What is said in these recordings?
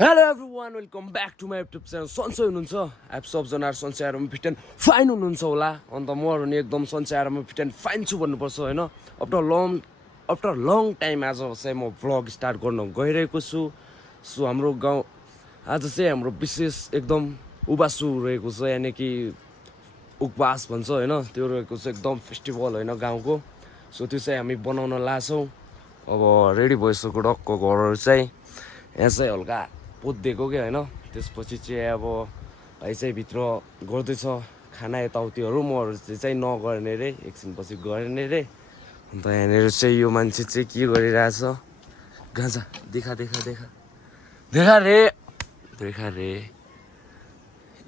Hello everyone, welcome back to my YouTube channel. सन्चै हुनुहुन्छ? आप सबजना सन्चै आएर फिट एन्ड फाइन हुनुहुन्छ होला। अन्त महरू नि एकदम सन्चै आएर फिट एन्ड फाइन छु भन्नुपर्छ हैन। आफ्टर लङ टाइम आज चाहिँ म भ्लग स्टार्ट गर्न गइरहेको छु। सो हाम्रो गाउँ आज चाहिँ हाम्रो विशेष एकदम उबासु रहेको छ, यानी कि उपवास भन्छ हैन, त्यो रहेको छ एकदम फेस्टिभल हैन गाउँको। सो त्यो चाहिँ हामी बनाउन लाछौँ। अब रेडी भइसक्यो डक्क घरहरु चाहिँ यहाँ चाहिँ हल्का पोतिदिएको के होइन। त्यसपछि चाहिँ अब भाइ चाहिँ भित्र गर्दैछ खाना यताउतिहरू, महरू चाहिँ नगर्ने रे, एकछिनपछि गर्ने रे। अन्त यहाँनिर चाहिँ यो मान्छे चाहिँ के गरिरहेछ, गाजा देखा देखा देखा देखा रे देखा रे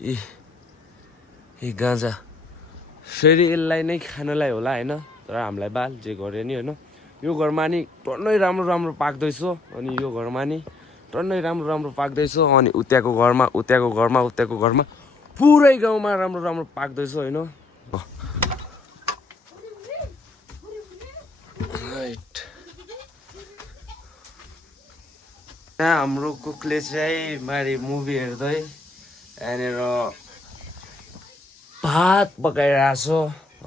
ए गाजा फेरि यसलाई नै खानलाई होला होइन, तर हामीलाई बाल जे गरे नि होइन। यो घरमा नि टन्नै राम्रो राम्रो पाक्दैछ, अनि यो घरमा नि टन्नै राम्रो राम्रो पाक्दैछ, अनि उताको घरमा पुरै गाउँमा राम्रो राम्रो पाक्दैछ होइन। राइट, यहाँ हाम्रो कुकले चाहिँ मारी मुभी हेर्दै यहाँनिर भात पकाइरहेछ।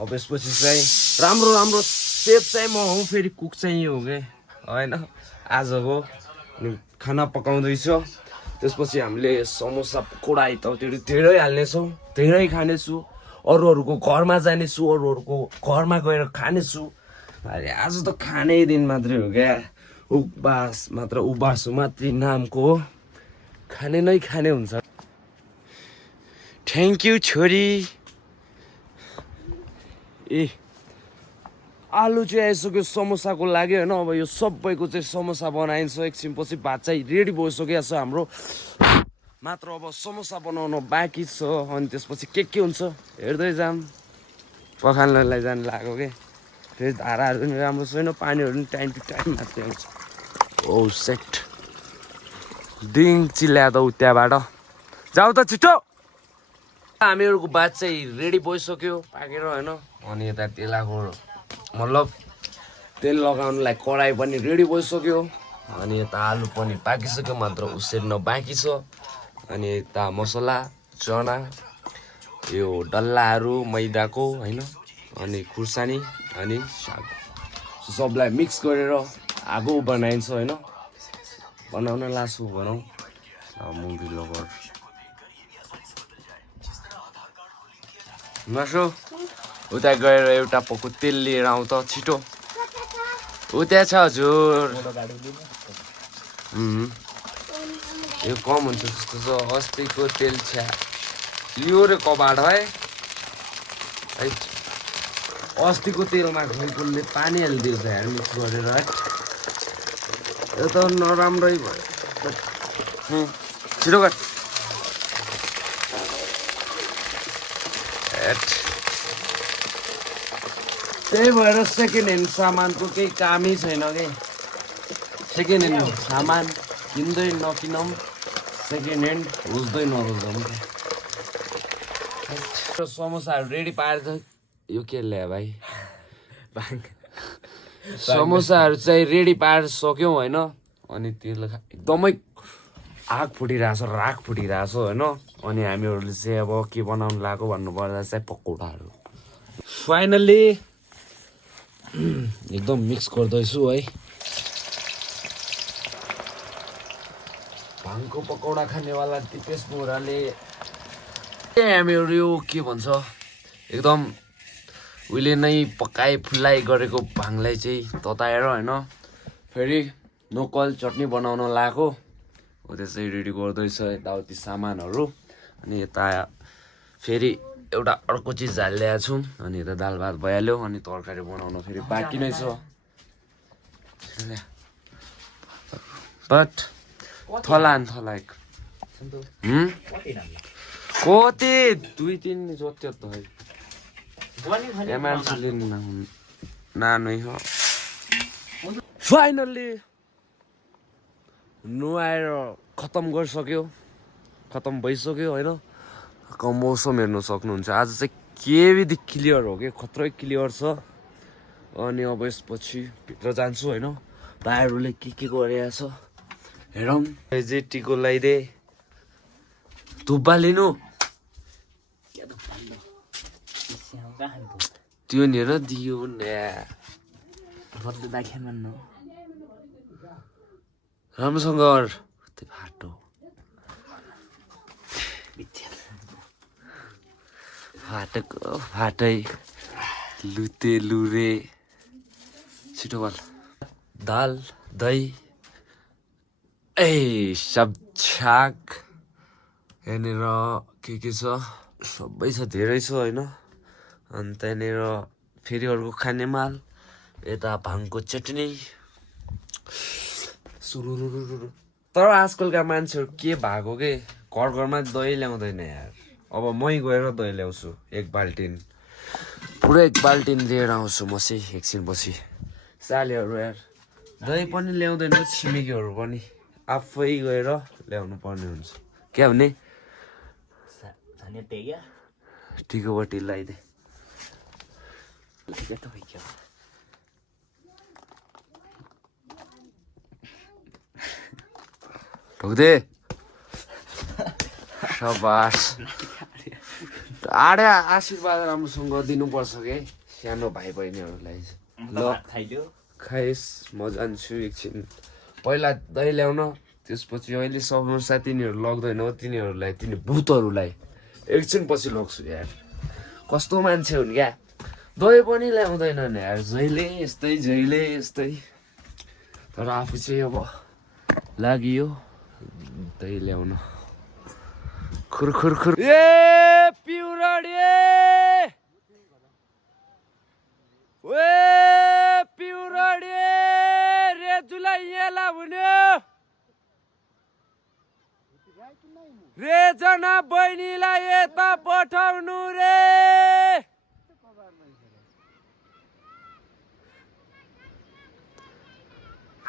अब यसपछि चाहिँ राम्रो राम्रो सेफ चाहिँ म हुँ, फेरि कुक चाहिँ यो हो कि होइन आजको। खाना पकाउँदैछ, त्यसपछि हामीले समोसा पकोडा यताउतिहरू धेरै हाल्नेछौँ, धेरै खानेछु, अरूहरूको घरमा जानेछु, अरूहरूको घरमा गएर खानेछु। अरे आज त खाने दिन मात्रै हो क्या, उपवास मात्र, उबासु मात्रै नामको हो, खाने नै खाने हुन्छ। थ्याङ्क यू छोरी। आलु चाहिँ आइसक्यो समोसाको लागि होइन। अब यो सबैको चाहिँ समोसा बनाइन्छ, एकछिनपछि भात चाहिँ रेडी भइसकेको छ हाम्रो, मात्र अब समोसा बनाउन बाँकी छ। अनि त्यसपछि के हुन्छ हेर्दै जाम। पखाल्नलाई जानु लाग्यो कि फेरि धाराहरू पनि राम्रो छैन, पानीहरू पनि टाइम टु टाइम मात्रै आउँछ। ओ सेट डिङ चिल्ल्या त त्यहाँबाट जाऊ त छिटो। हामीहरूको भात चाहिँ रेडी भइसक्यो पाकेर होइन। अनि यता तेलाको मतलब तेल लगाउनुलाई कराई पनि रेडी भइसक्यो। अनि यता आलु पनि पाकिसक्यो, मात्र उसिर्न बाँकी छ। अनि यता मसला चना यो डल्लाहरू मैदाको होइन, अनि खुर्सानी अनि साग सबलाई मिक्स गरेर आगो बनाइन्छ होइन। बनाउन लासु भनौँ मुभी लगर मासु उता गएर एउटा पक्कु तेल लिएर आउँ त छिटो। उता छ हजुर, यो कम हुन्छ जस्तो छ। अस्तिको तेल छ्या यो रे कबाट है, अस्तिको तेलमा खैकोले पानी हालिदिएछ यार मिक्स गरेर है। यो त नराम्रै भयो, छिटो गर। त्यही भएर सेकेन्ड ह्यान्ड सामानको केही कामै छैन कि, सेकेन्ड ह्यान्ड सामान किन्दै नकिनौँ, सेकेन्ड ह्यान्ड रोज्दै नरोजौँ। समोसाहरू रेडी पारेछ, यो के ल्या भाइ, समोसाहरू चाहिँ रेडी पारिसक्यौँ होइन। अनि तेल एकदमै आग फुटिरहेछ, राग फुटिरहेछ होइन। अनि हामीहरूले चाहिँ अब के बनाउनु लाग्यो भन्नुपर्दा चाहिँ पकौडाहरू फाइनल्ली एकदम मिक्स गर्दैछु है। भाङको पकौडा खानेवाला दिपेश बोराले हामीहरू यो के भन्छ एकदम उहिले नै पकाइ फुल्लाइ गरेको भाङलाई चाहिँ तताएर होइन फेरि नोकल चटनी बनाउन लाग्यो। हो त्यो चाहिँ रेडी गर्दैछ यताउति सामानहरू। अनि यता फेरि एउटा अर्को चिज हालिदिएको छु, अनि यता दाल भात भइहाल्यो। अनि तरकारी बनाउन फेरि बाँकी नै छ, बट थलान थलाक कति 2-3 जति त है मान्छेले नानै हो। फाइनल्ली नुहाएर खतम गरिसक्यो, खतम भइसक्यो होइन। मौसम हेर्नु सक्नुहुन्छ आज चाहिँ केही क्लियर हो कि खत्रै क्लियर छ। अनि अब यसपछि भित्र जान्छु होइन, भाइहरूले के गरेछ हेरौँ जे टिको लगाइदे धुप्पा लिनु त्यो नि हेर दियो राम्रोसँग गर त्यो फाटो फाटेको फाटै लुते लुरे छिटो गर दाल दही सब छाक यहाँनिर के छ सबै छ धेरै छ होइन अनि त्यहाँनिर फेरि अर्को खाने माल यता भाङको चटनी सुरुरुरुरु तर आजकलका मान्छेहरू के भएको के घर घरमा दही ल्याउँदैन यार अब मै गएर दही ल्याउँछु एक बाल्टिन पुरै एक बाल्टिन लिएर आउँछु म चाहिँ एकछिनपछि सालेहरू यार दही पनि ल्याउँदैन छिमेकीहरू पनि आफै गएर ल्याउनु पर्ने हुन्छ क्या भने टिकोपट्टि लगाइदे ढोक्दे सबास आडे आशीर्वाद राम्रोसँग दिनुपर्छ के सानो भाइ बहिनीहरूलाई ल खाइस् म जान्छु एकछिन पहिला दही ल्याउन त्यसपछि अहिले समोसा तिनीहरू लग्दैन हो तिनीहरूलाई भूतहरूलाई एकछिन पछि लग्छु यार कस्तो मान्छे हुन् क्या दही पनि ल्याउँदैनन् यार जहिले यस्तै तर आफू चाहिँ अब लागियो दही ल्याउन खुरखुर ए पिउराडी रेजुलाई यहाँ लाउने रेजना बहिनीलाई यता पठाउनु रे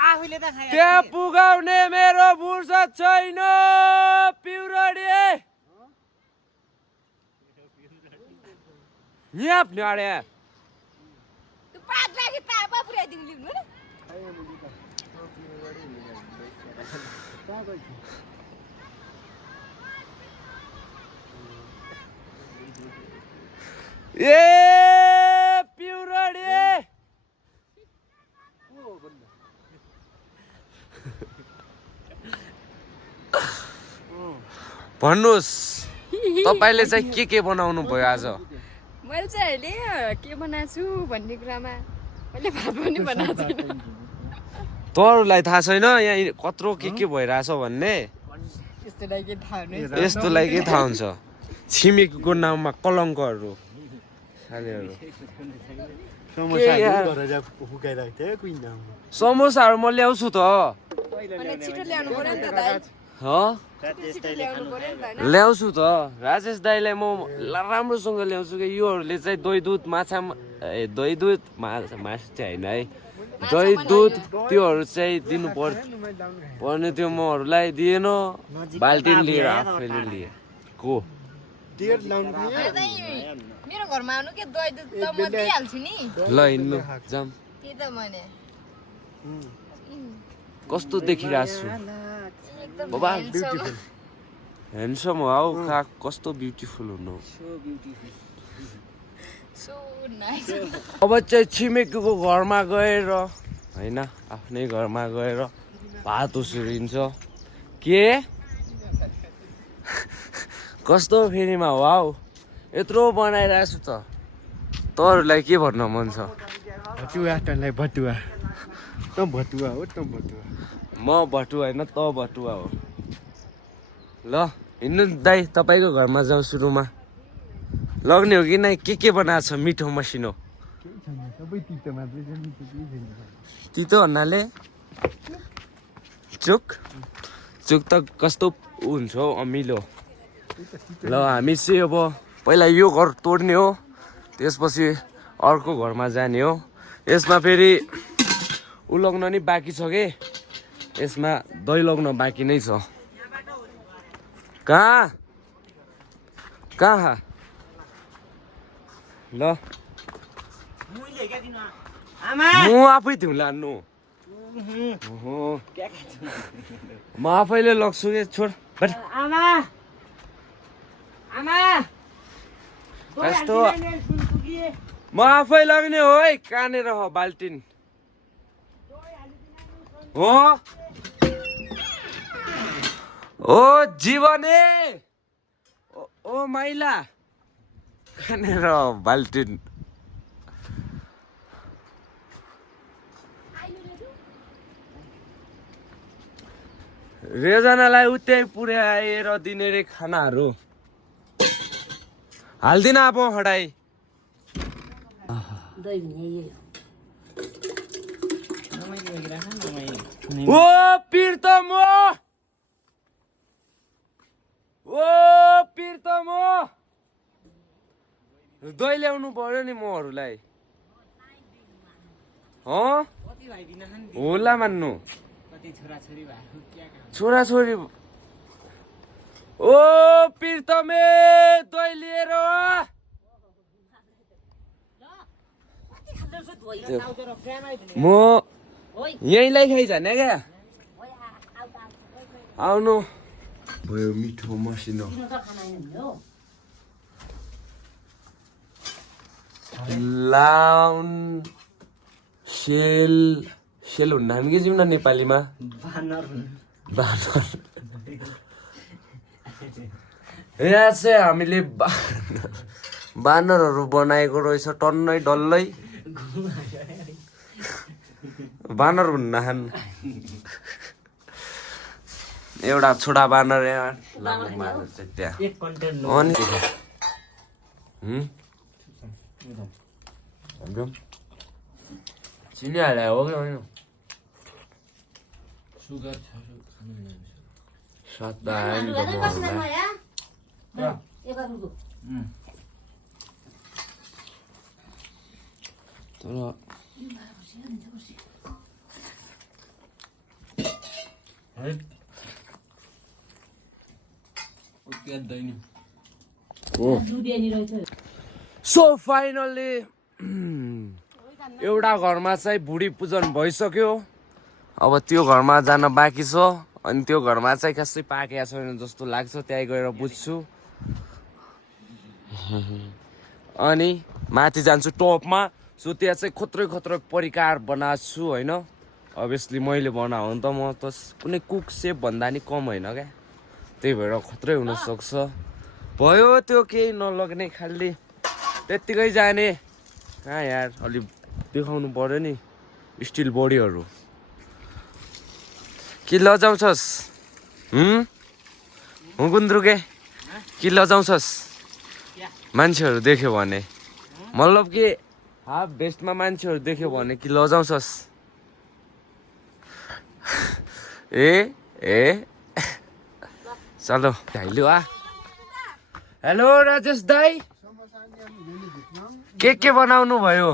त्यहाँ पुगाउने मेरो फुर्सद छैन पिउराडी यहाँ अरे ए पिउराडी भन्नुहोस् तपाईँले चाहिँ के बनाउनु भयो आज मैले चाहिँ अहिले के बनाएको छु भन्ने कुरामा मैले भात पनि बनाएको छैन तँहरूलाई थाहा छैन यहाँ कत्रो के भइरहेछ भन्ने यस्तोलाई के थाहा हुन्छ छिमेकीको नाममा कलङ्कहरू समोसाहरू म ल्याउँछु त ल्याउँछु त राजेश दाईलाई म राम्रोसँग ल्याउँछु कि योहरूले चाहिँ दही दुध माछा चाहिँ होइन है दही दुध त्योहरू चाहिँ दिनु पर्ने त्यो महरूलाई दिएन बाल्टिन लिएर आफैले लिए को मेरो घरमा आउनु के दही दुध त म दिइहाल्छु नि ल हिँड्नु जाम के त भने कस्तो देखिरहेको छु बाबा ह्यान्डसम हो कस्तो ब्युटिफुल हुनु अब चाहिँ छिमेकीको घरमा गएर होइन आफ्नै घरमा गएर भात उसिरिन्छ के कस्तो फेरिमा हो यत्रो बनाइरहेको छु त तँहरूलाई के भन्न मन छ म भटुवा होइन त भटुवा हो ल हिँड्नु दाइ तपाईँको घरमा जाउँ सुरुमा लग्ने हो कि नै के बनाएको छ मिठो मसिनो तितो भन्नाले चुक त कस्तो हुन्छ हौ अमिलो ल हामी चाहिँ अब पहिला यो घर तोड्ने हो त्यसपछि अर्को घरमा जाने हो यसमा फेरि उलग्न नि बाँकी छ के यसमा दही लग्न बाँकी नै छ कहाँ ल म आफै थिउँ लान्नु म आफैले लग्छु कि छोड आमा आमा यस्तो म आफै लग्ने हो है कानेर हो बाल्टिन हो ओ जीवने ओ माइला कानेर हो बाल्टिन रेजनालाई उतै पुर्याएर दिने रे खानाहरू हाल्दिन अब हटाई ओ पिर त म दही ल्याउनु पर्यो नि महरूलाई होला मान्नु छोराछोरी ओ प्रितमे दही लिएर म यहीँलाई खाइजाने क्या आउनु भयो मिठो मसिनो लाउन सेल सेल हुन्न हामी के जाउँ न नेपालीमा यहाँ चाहिँ हामीले बानरहरू बनाएको रहेछ टन्नै डल्लै बानर हुन्न एउटा छोडा बानर यहाँ त्यहाँ अनि चिनी हाले हो कि होइन सात आयो नि त सो फाइनली एउटा घरमा चाहिँ भुडी पूजन भइसक्यो अब त्यो घरमा जान बाँकी छ अनि त्यो घरमा चाहिँ खासै पाकेको छैन जस्तो लाग्छ त्यहीँ गएर बुझ्छु अनि माथि जान्छु टपमा सो त्यहाँ चाहिँ खत्रै परिकार बनाएको छु होइन अभियसली मैले बनाऊ भने त म त कुनै कुक सेफ भन्दा नि कम होइन क्या त्यही भएर खत्रै हुनसक्छ भयो त्यो केही नलग्ने खालि त्यत्तिकै जाने कहाँ यार अलि देखाउनु पर्यो नि स्टिल बडीहरू कि लजाउँछस् गुन्द्रुके कि लजाउँछस् मान्छेहरू देख्यो भने मतलब कि हाफ भेस्टमा मान्छेहरू देख्यो भने कि लजाउँछस् ए चलो ढाइलो हेलो राजेश दाई के बनाउनु भयो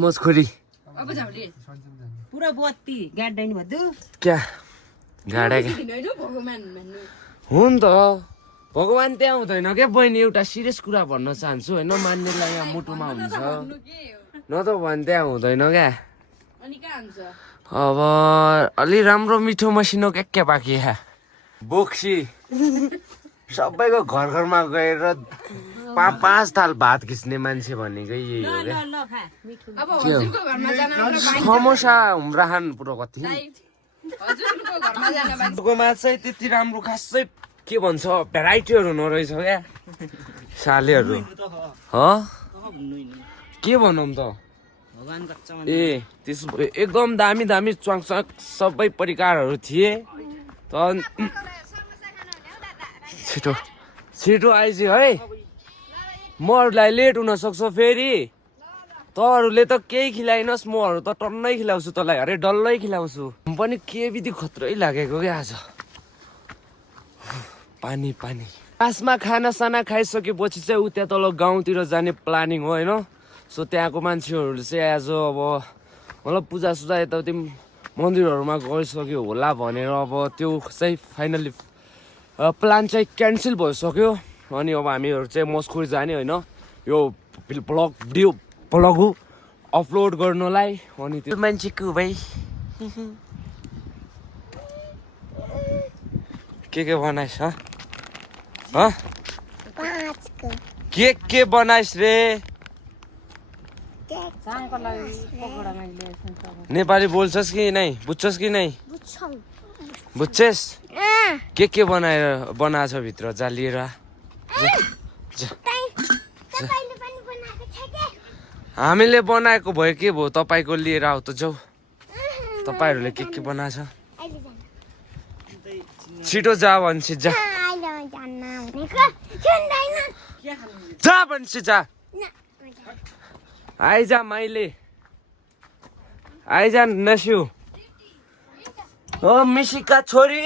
मस्खोरी पुरा बत्ती गाड्दैन भद्दु क्या गाडा हो नि त भगवान् त्यहाँ हुँदैन क्या बहिनी एउटा सिरियस कुरा भन्न चाहन्छु होइन मान्नेलाई यहाँ मुटुमा हुन्छ न त भने त्यहाँ हुँदैन क्या अब अलि राम्रो मिठो मसिनो क्या बाँकी बोक्सी सबैको घरमा गएर 5 थाल भात खिच्ने मान्छे भनेकै यही हो क्या समोसा हुम्राहान पुरो कति चाहिँ त्यति राम्रो खासै के भन्छ भेराइटीहरू नरहेछ क्या सालेहरू के भनौँ त ए त्यस एकदम दामी च्वाङ सबै परिकारहरू थिए त छिटो आइज है महरूलाई लेट हुन सक्छ फेरि तँहरूले त केही खिलाइनस् महरू त टन्नै खिलाउँछु तँलाई अरे डल्लै खिलाउँछु पनि के विधि खत्रै लागेको क्या आज पानी खासमा खानासाना खाइसकेपछि चाहिँ उता तल गाउँतिर जाने प्लानिङ हो होइन सो त्यहाँको मान्छेहरूले चाहिँ आज अब मतलब पूजासुजा यताउति मन्दिरहरूमा गइसक्यो होला भनेर अब त्यो चाहिँ फाइनल्ली प्लान चाहिँ क्यान्सल भइसक्यो अनि अब हामीहरू चाहिँ मस्कुर जाने होइन यो ब्लग अपलोड गर्नलाई अनि त्यो मान्छेको भाइ के बनाइस् के बनाइस् रे नेपाली बोल्छस् कि नै बुझ्छस् कि नै बुझ्छेस् के बनाएछ भित्र जा लिएर हामीले बनाएको भयो के भयो तपाईँको लिएर आऊ त जाऊ तपाईँहरूले के बनाएछ छिटो जा भन्छ जा जा भन्छ जा आइज माइले आइज नस्यु ओ मिसिका छोरी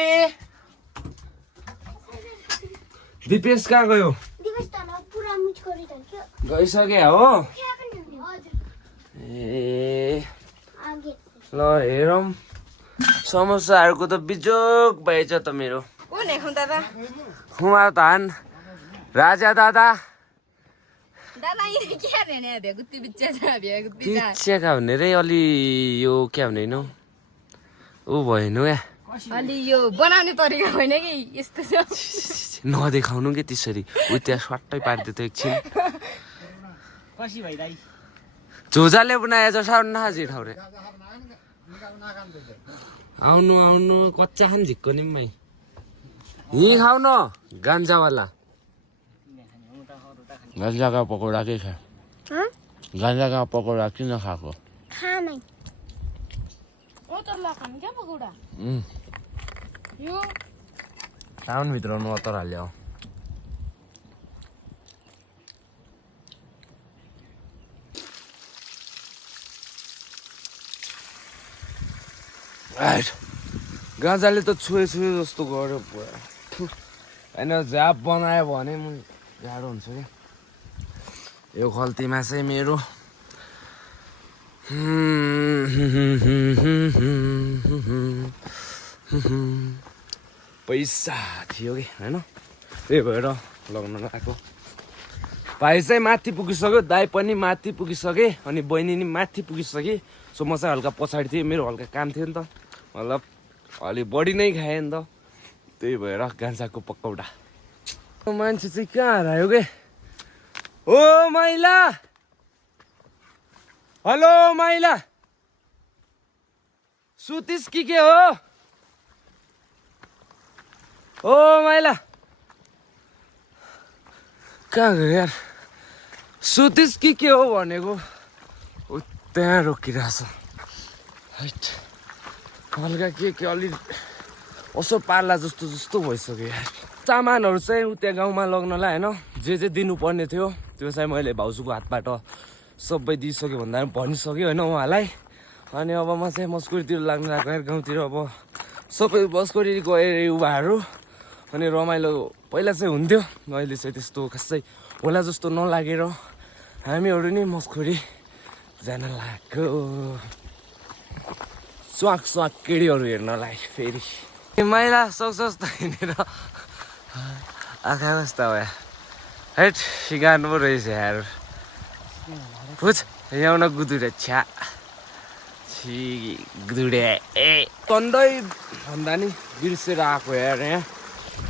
दिपेश कहाँ गयो गइसक्यो हो ए ल हेरौँ समोसाहरूको त बिजोक भएछ त मेरो खुमा धान राजा दादा पिच्छेका हुने रे अलि यो क्या भने न ऊ भएन क्या अलि यो बनाउने तरिका होइन कि यस्तो छ नदेखाउनु के त्यसरी उ त्यहाँ स्वाट्टै पारिदियो त एकछिन झोजाले बनाए जसा नाजी ठाउँ रे आउनु आउनु कच्चा खान झिक्को नि माइ यहीँ खाऊ न गान्जावाला गान्जाका पकौडा के खा गान्जाका पकौडा किन खाएको टाउनभित्र नतर हाल्यो गाजाले त छुए जस्तो गर्यो पुरा होइन झाप बनायो भने गाह्रो हुन्छ क्या यो खल्तीमा चाहिँ मेरो पैसा थियो कि होइन त्यही भएर लगाउन आएको भाइ चाहिँ माथि पुगिसक्यो दाइ पनि माथि पुगिसके अनि बहिनी नि माथि पुगिसके सो म चाहिँ हल्का पछाडि थिएँ मेरो हल्का काम थियो नि त मतलब अलि बढी नै खाएँ नि त त्यही भएर गान्जाको पकौडा मान्छे चाहिँ कहाँ हरायो के ओ माइला हेलो माइला सुतिस कि के हो ओ माइला कहाँ गयो यार सुतिस कि के हो भनेको त्यहाँ रोकिरहेछ हल्का के अलि असो पार्ला जस्तो भइसक्यो यार सामानहरू चाहिँ त्यहाँ गाउँमा लग्नलाई होइन जे दिनुपर्ने थियो त्यो चाहिँ मैले भाउजूको हातबाट सबै दिइसक्यो भन्दा भनिसक्यो होइन उहाँलाई अनि अब म चाहिँ मस्कुरीतिर लाग्नु लाग्यो यार गाउँतिर अब सबै मस्कुरी गएर युवाहरू अनि रमाइलो पहिला चाहिँ हुन्थ्यो अहिले चाहिँ त्यस्तो खासै होला जस्तो नलागेर हामीहरू नि मस्कुरी जान लाग्यो स्वाक केडीहरू हेर्नलाई फेरि माइला सक्छस् त हिँडेर आँखा कस्तो भयो हैट सिकार्नु पो रहेछ यार बुझ यहाँ गुदुरे छ्या छि गुदुरे ए तन्दै भन्दा नि बिर्सेर आएको यार यहाँ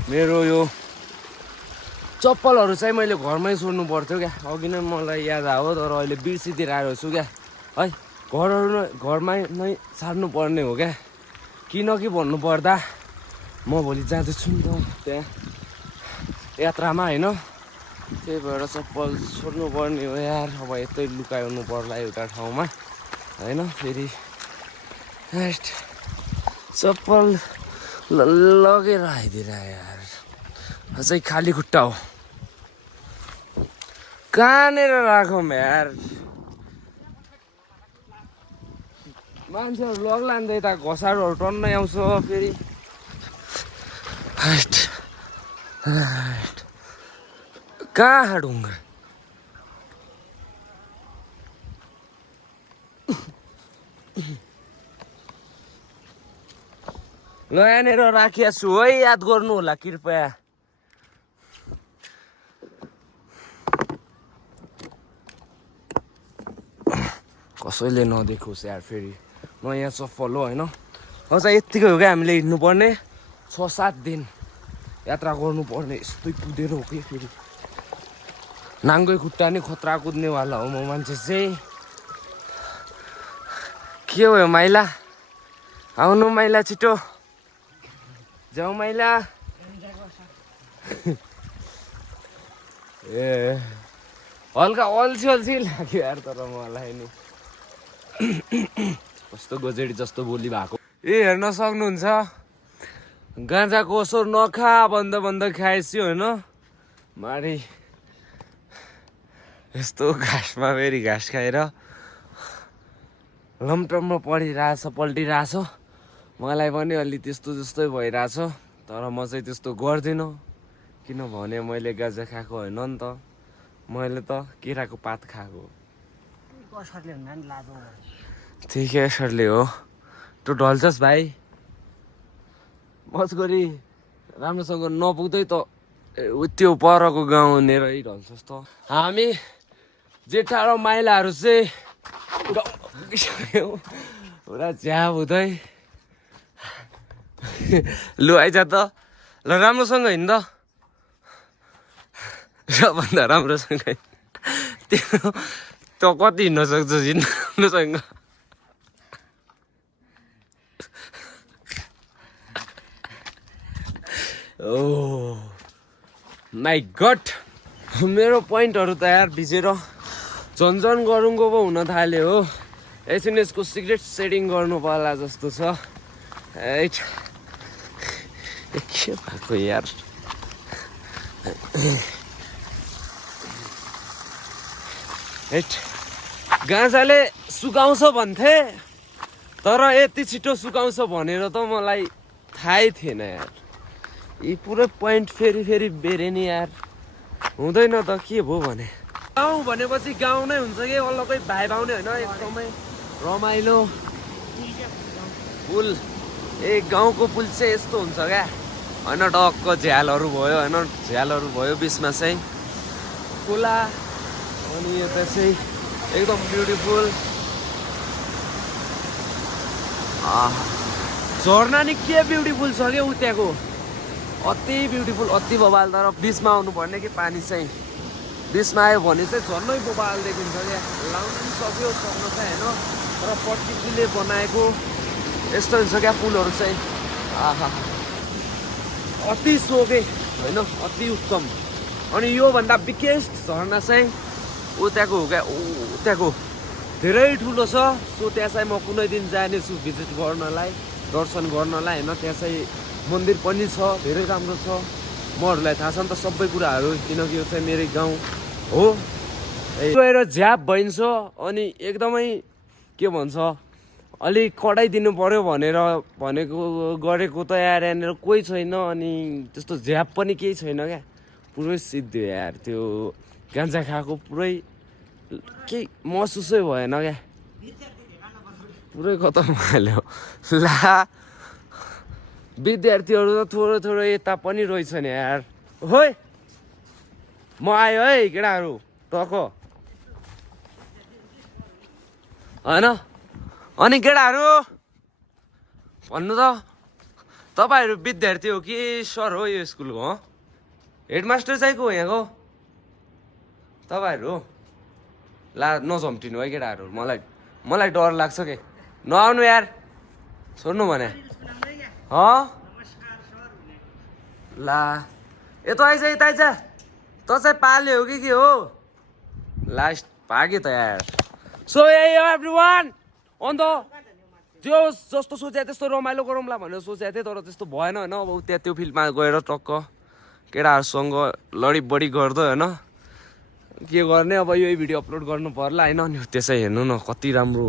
मेरो यो चप्पलहरू चाहिँ मैले घरमै छोड्नु पर्थ्यो क्या अघि नै मलाई याद आयो तर अहिले बिर्सिदिएर आएको छु क्या है घरमा नै सार्नु पर्ने हो क्या किनकि भन्नु पर्दा म भोलि जाँदैछु नि त त्यहाँ यात्रामा होइन त्यही भएर चप्पल छोड्नु पर्ने हो यार अब यतै लुकाउनु पर्ला एउटा ठाउँमा होइन फेरि चप्पल लगेर आइदिएर यार अझै खाली खुट्टा हो कहाँनिर राखौँ यार मान्छेहरू लग्ला नि त यता घसारोहरू टन्नै आउँछ फेरि कहाँ ढुङ्गा ल यहाँनिर राखिया छु है याद गर्नु होला कृपया कसैले नदेखोस् यार फेरि नयाँ सफल हो होइन अझ यत्तिकै हो क्या हामीले हिँड्नुपर्ने 6-7 दिन यात्रा गर्नुपर्ने यस्तै कुदेर हो कि फेरि नाङ्गै खुट्टा नै खतरा कुद्नेवाला हो म मान्छे चाहिँ के हो यो माइला आउनु माइला छिटो जाऊ माइला ए हल्का अल्छी अल्छी लाग्यो यार तर मलाई नि कस्तो गोजेडी जस्तो बोली भएको ए हेर्न सक्नुहुन्छ गाँजाको असर नखा भन्दा भन्दा खाएपछि होइन मारी यस्तो घाँसमा फेरि घाँस खाएर लमटममा पल्टिरहेछ मलाई पनि अलि त्यस्तो जस्तै भइरहेछ तर म चाहिँ त्यस्तो गर्दिनँ किनभने मैले गाँजा खाएको होइन नि त मैले त केराको पात खाएको ठिकै असरले हो तँ ढल्छस् भाइ बस गरी राम्रोसँग नपुग्दै त त्यो परको गाउँ हुनेरै ढल्छस् त हामी जेठा र माइलाहरू चाहिँ पुरा झ्याप हुँदै लु आइज त ल राम्रोसँग हिँड त सबभन्दा राम्रोसँग त्यो त कति हिँड्न सक्छस् हिँड्न राम्रोसँग ओ माई गड मेरो पोइन्टहरू त यार भिजेर झन्झन गरुङको पो हुन थाल्यो हो एकछिन यसको सिगरेट सेटिङ गर्नु पर्ला जस्तो छ एट के भएको यार एट गाँजाले सुकाउँछ भन्थे तर यति छिटो सुकाउँछ भनेर त मलाई थाहै थिएन यार यी पुरै पोइन्ट फेरि बेरे नि यार हुँदैन त के भयो भने गाउँ भनेपछि गाउँ नै हुन्छ कि अलग्गै भाइ पाउने होइन एकदमै रमाइलो पुल ए गाउँको पुल चाहिँ यस्तो हुन्छ क्या होइन टक्क झ्यालहरू भयो होइन झ्यालहरू भयो बिचमा चाहिँ खोला अनि यता चाहिँ एकदम ब्युटिफुल झर्ना नि के ब्युटिफुल छ क्या उ त्यहाँको अति ब्युटिफुल अति बबाल तर बिचमा आउनु पर्ने कि पानी चाहिँ बिचमा आयो भने चाहिँ झन्नै बबाल देखिन्छ क्या लाउनु पनि सक्यो सक्नु चाहिँ होइन तर प्रकृतिले बनाएको यस्तो हुन्छ क्या पुलहरू चाहिँ आहा अति सोके होइन अति उत्तम अनि योभन्दा बिगेस्ट झरना चाहिँ ऊ त्यहाँको हो क्या ऊ त्यहाँको धेरै ठुलो छ सो त्यहाँ चाहिँ म कुनै दिन जानेछु भिजिट गर्नलाई दर्शन गर्नलाई होइन त्यहाँ चाहिँ मन्दिर पनि छ धेरै राम्रो छ महरूलाई थाहा छ नि त सबै कुराहरू किनकि यो चाहिँ मेरै गाउँ हो गएर झ्याप भइन्छ अनि एकदमै के भन्छ अलिक कडाइदिनु पर्यो भनेर भनेको गरेको त यार यहाँनिर कोही छैन अनि त्यस्तो झ्याप पनि केही छैन क्या पुरै सिद्धो यार त्यो गान्जा खाएको पुरै केही महसुसै भएन क्या पुरै खतम हाल्यो ला विद्यार्थीहरू त थोरै यता पनि रहेछ नि यार होइ म आयो है केटाहरू टक होइन अनि केटाहरू भन्नु त तपाईँहरू विद्यार्थी हो कि सर हो यो स्कुलको हो हेडमास्टर चाहिँ को हो यहाँको तपाईँहरू ला नझम्टिनु है केटाहरू मलाई डर लाग्छ के नआउनु यार छोड्नु भने ला यता आइज यता आइज त चाहिँ पाले हो कि के हो लास्ट भाग्यो त यार सो एभ्रिवान अन्त त्यो जस्तो सोचेको त्यस्तो रमाइलो गरौँला भनेर सोचेको थिएँ तर त्यस्तो भएन होइन अब त्यहाँ त्यो फिल्डमा गएर टक्क केटाहरूसँग लडीबडी गर्दै होइन के गर्ने अब यही भिडियो अपलोड गर्नु पर्ला होइन अनि त्यसै हेर्नु न कति राम्रो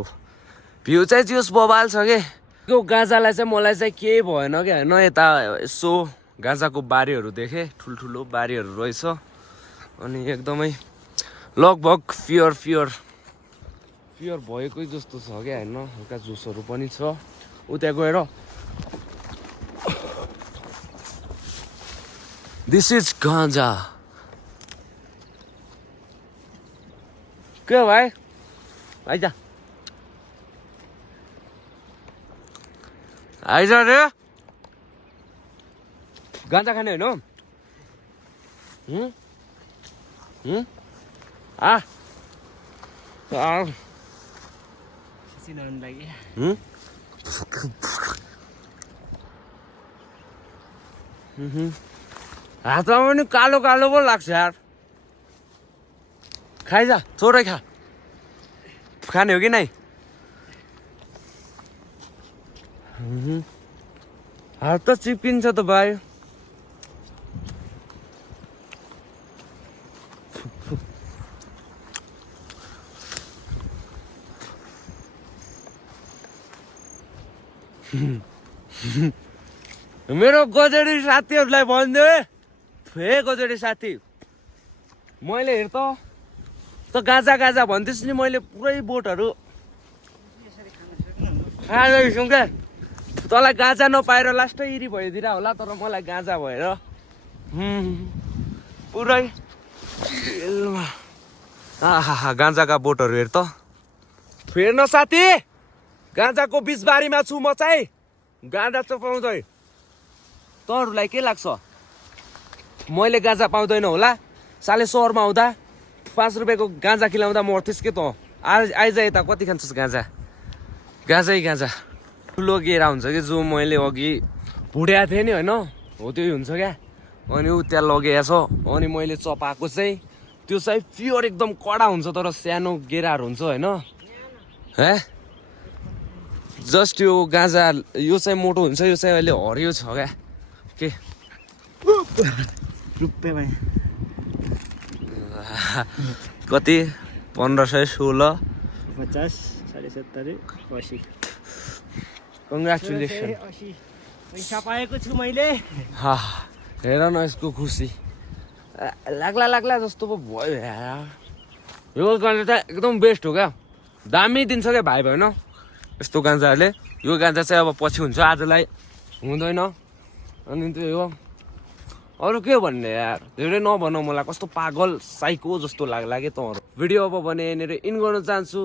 भ्यू चाहिँ जोस् बबाल छ के त्यो गाँजालाई चाहिँ मलाई चाहिँ केही भएन क्या होइन यता यसो गाँजाको बारीहरू देखेँ ठुल्ठुलो बारीहरू रहेछ अनि एकदमै लगभग प्योर भएकै जस्तो छ क्या होइन हल्का जुसहरू पनि छ उता गएर दिस इज गाँजा के हो भाइ आइज आइज रे गाँजा खाने होइन हातमा पनि कालो कालो पो लाग्छ यार खाइज छोरै खा खाने हो कि नै हात त चिप्किन्छ त भाइ मेरो गजेडी साथीहरूलाई भनिदियो है गजेडी साथी मैले हेर त गाजा गाजा भन्दैछु नि मैले पुरै बोटहरू खाँदैछौँ क्या तँलाई गाजा नपाएर लास्टै इरी भइदिएर होला तर मलाई गाजा भएर पुरै आहा गाँजाका बोटहरू हेर त फेर्न साथी गाँजाको बिचबारीमा छु म चाहिँ गाँजा चपाउँदै तँहरूलाई के लाग्छ मैले गाँजा पाउँदैन होला साले सहरमा आउँदा 5 रुपियाँको गाँजा खिलाउँदा मर्थिस् के त आइज यता कति खान्छस् गाँजा गाँजै गाँजा ठुलो गेरा हुन्छ कि जो मैले अघि भुट्याएको थिएँ नि होइन हो त्यो हुन्छ क्या अनि ऊ त्यहाँ लगेको छ अनि मैले चपाएको चाहिँ त्यो चाहिँ प्योर एकदम कडा हुन्छ तर सानो गेराहरू हुन्छ होइन हे जस्ट यो गाँजा यो चाहिँ मोटो हुन्छ यो चाहिँ अहिले हरियो छ क्या के कति 1516 50 70 80 कङ्ग्रेचुलेसन पैसा पाएको छु मैले हेर न यसको खुसी लाग्ला लाग्ला जस्तो पो भयो यार यो गाँजा चाहिँ एकदम बेस्ट हो क्या दामी दिन्छ क्या भाइ भएन यस्तो गाँजाहरूले यो गाँजा चाहिँ अब पछि हुन्छ आजलाई हुँदैन अनि त्यो हो अरू के भन्ने यार धेरै नभनौ मलाई कस्तो पागल साइको जस्तो लाग्ला कि तँहरू भिडियो अब भने यहाँनिर इन गर्न चाहन्छु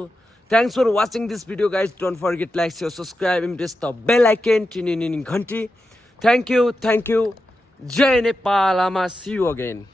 thanks for watching this video guys don't forget like share subscribe and press the bell icon टिन घन्टी थ्याङ्क यू जय नेपाल आमा सी यू अगेन